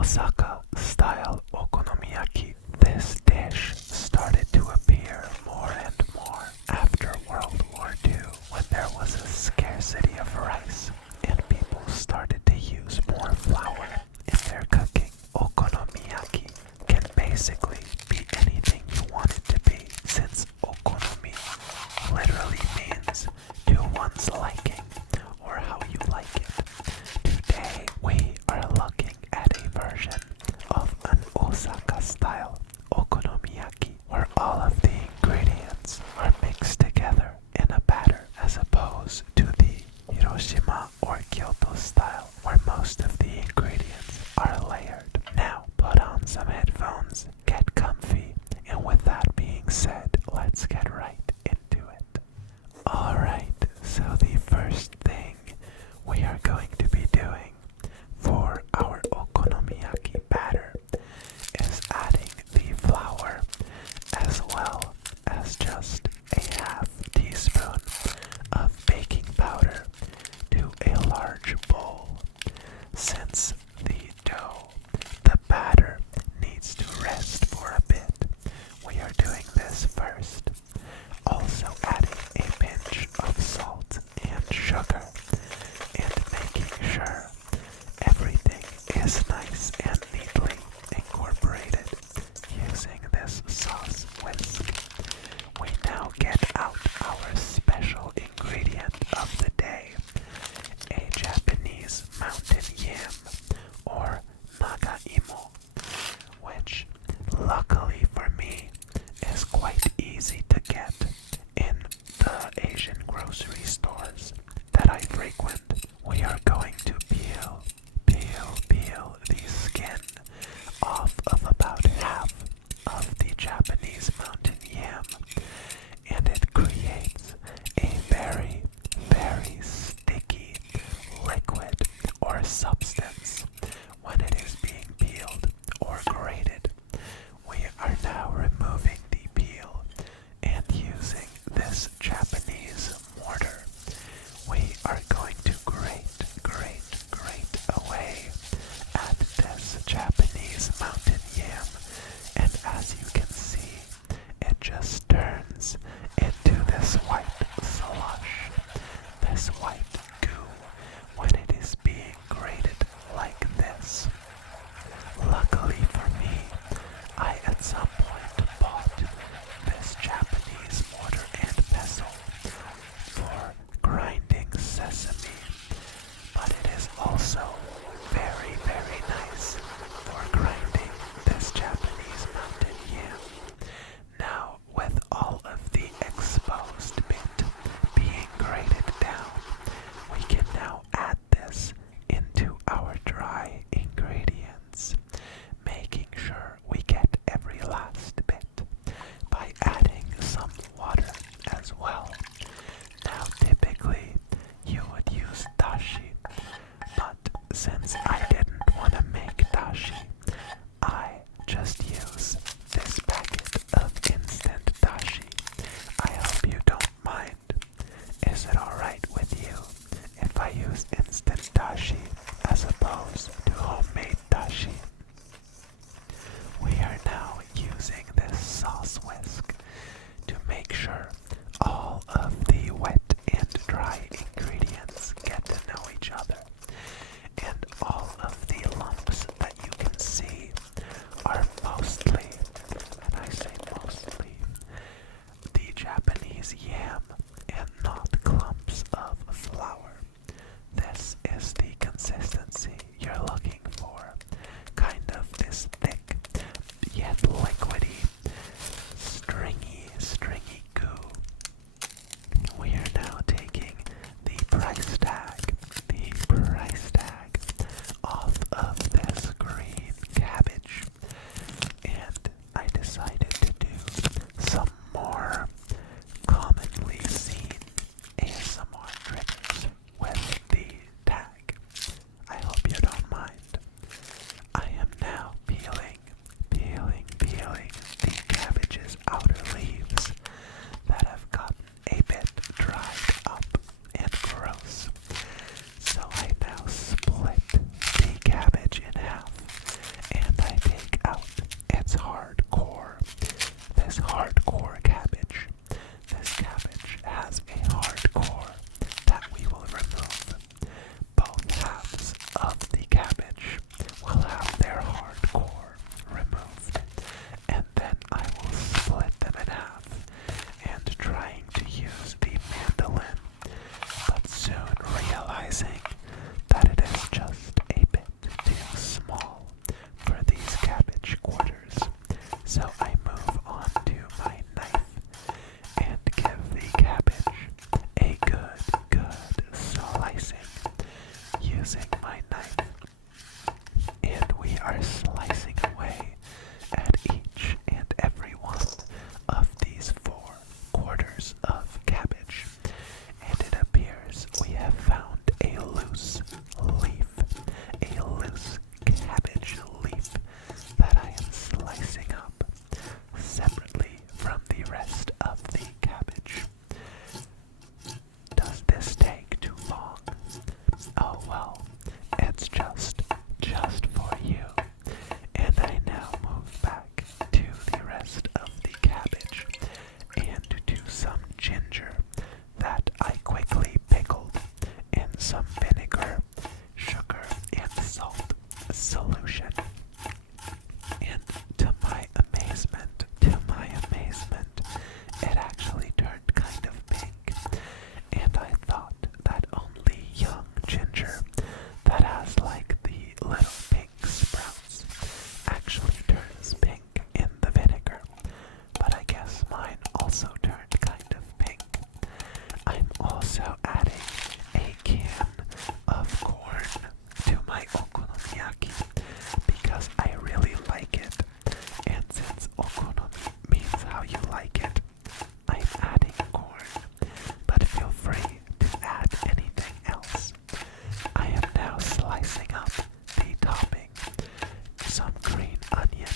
Osaka-style okonomiyaki. This dish started to appear more and more after World War II when there was a scarcity of rice and people started to use more flour in their cooking. Okonomiyaki can basically be anything you want it to be, since okonomi literally means to one's liking or how you like it. Today we are looking at a version of an Osaka-style okonomiyaki where all of the ingredients are mixed together in a batter, as opposed to the Hiroshima or Kyoto style where most of the ingredients are layered. Now put on some headphones, get comfy, and with that being said, let's get right into it. Alright, so the first thing we are going to be doing for our okonomiyaki batter is adding the flour as well as just a half teaspoon of baking powder to a large bowl. Since the dough, the batter, needs to rest for a bit, we are doing this first. Also adding a pinch of salt and sugar and making sure everything is nice and neatly incorporated using this sauce whisk. We now get out our special ingredient of the day, a Japanese mountain yam or nagaimo, which luckily for me is quite easy to get in the Asian grocery stores that I frequent. We are going to peel these are slicing away at each and every one of these 4 quarters of cabbage, and it appears we have found a loose leaf, a loose cabbage leaf that I am slicing up separately from the rest of the cabbage. Does this take too long? Oh well, it's just for you. And I now move back to the rest of the cabbage and to some ginger that I quickly pickled in some vinegar, sugar, and salt solution. And to my amazement, it actually turned kind of pink. And I thought that only young ginger that has like the little pink sprouts actually turns pink in the vinegar. But I guess mine also turned kind of pink. I'm also adding a can of corn to my okonomiyaki because I really like it. And since okonomi means how you like it, I'm adding corn. But feel free to add anything else. I am now slicing up the topping. Some green onion.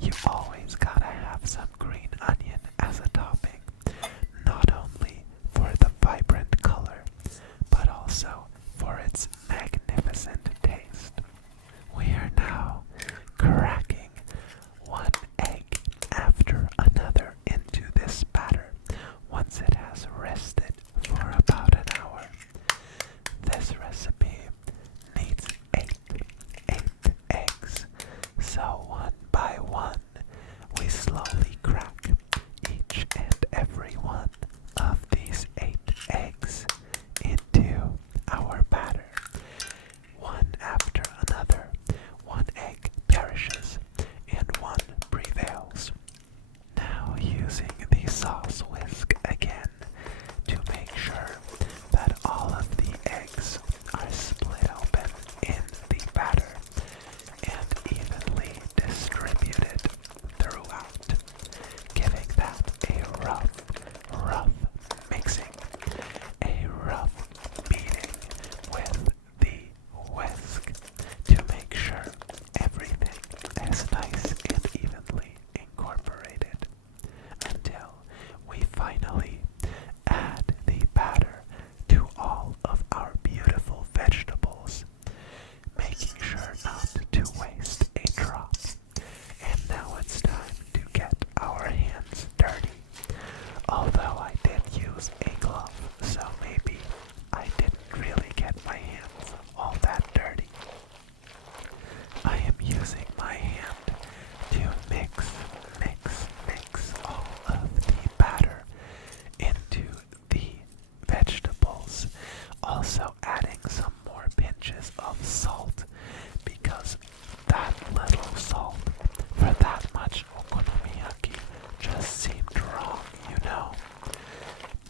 You always gotta have some green onion as a topping. Not only for the vibrant color, but also for its magnificent taste. We are now cracking one egg after another into this batter once it has rested for about an hour. This recipe needs eight eggs, so one by one we slowly crack each and every one of these 8 eggs into our batter. One after another, one egg perishes and one prevails. Now using the sauce whisk again to make sure that all of the eggs are split open in the batter and evenly distributed throughout, giving that a rough mixing, a rough beating with the whisk to make sure everything is nice and evenly incorporated until we finally add the batter to all of our beautiful vegetables, making sure not to waste a drop. And now it's time to get our hands dirty. Although I did use a glove, so maybe I didn't really get my hands all that dirty. I am using my hand to mix all of the batter into the vegetables, also adding some more pinches of salt because that little salt for that much okonomiyaki just seemed wrong, you know.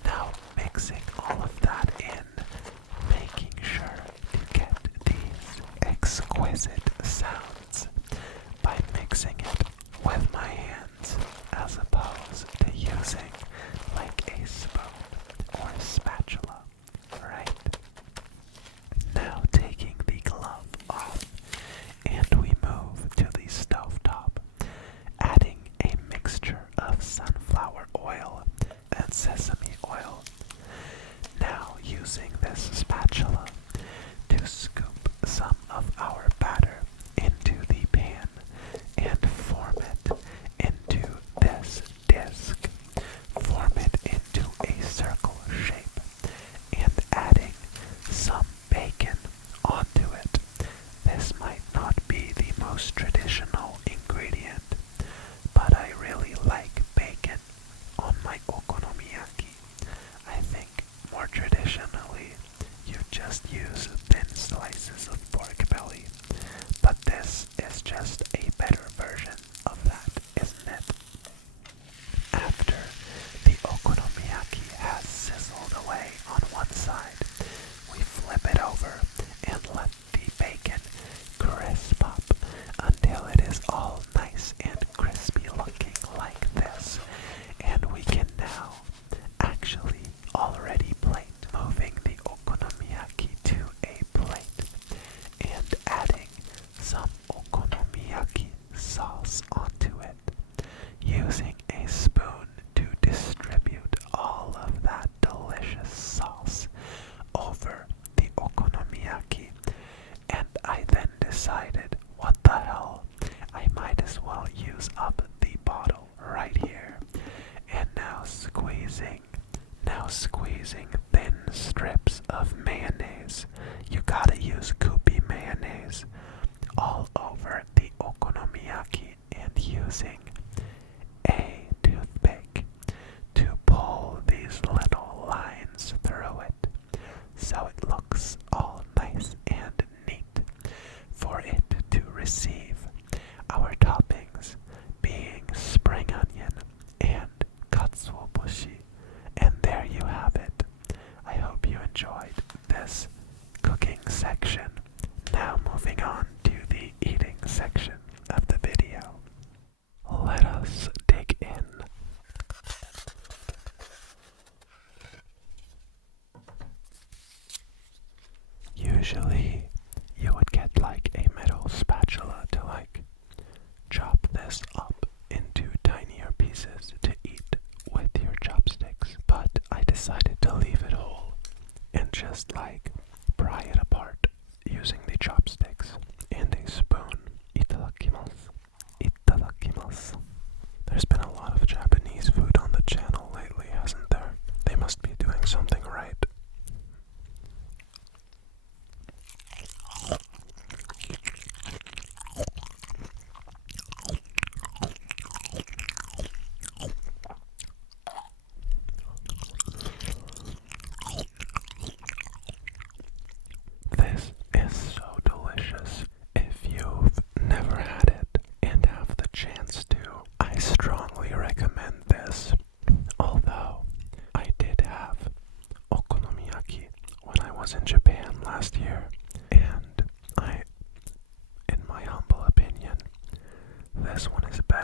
Now mixing all of that in, making sure to get these exquisite sounds by mixing it with my hands as opposed to using like a spoon or spatula, right? Now taking the glove off and we move to the stovetop, adding a mixture of sunflower oil and sesame oil. Now using this spatula to scoop some of our batter into some okonomiyaki sauce onto it, using a spoon to distribute all of that delicious sauce over the okonomiyaki. And I then decided, what the hell, I might as well use up the bottle right here. And now squeezing thin strips of mayonnaise. You gotta use goopy mayonnaise all over the okonomiyaki, and using a toothpick to pull these little lines through it so it looks all nice and neat for it to receive our toppings, being spring onion and katsuobushi. And there you have it. I hope you enjoyed this cooking section. Now moving on to the eating section of the video. Let us dig in. Usually you would get like a metal spatula to chop this up into tinier pieces to eat with your chopsticks, but I decided to leave it whole and just pry it apart using the chopsticks and a spoon. Itadakimasu. Itadakimasu. There's been a lot of Japanese food on the channel lately, hasn't there? They must be doing something right. This is so delicious. If you've never had it and have the chance to, I strongly recommend this. Although I did have okonomiyaki when I was in Japan last year, and in my humble opinion, this one is better.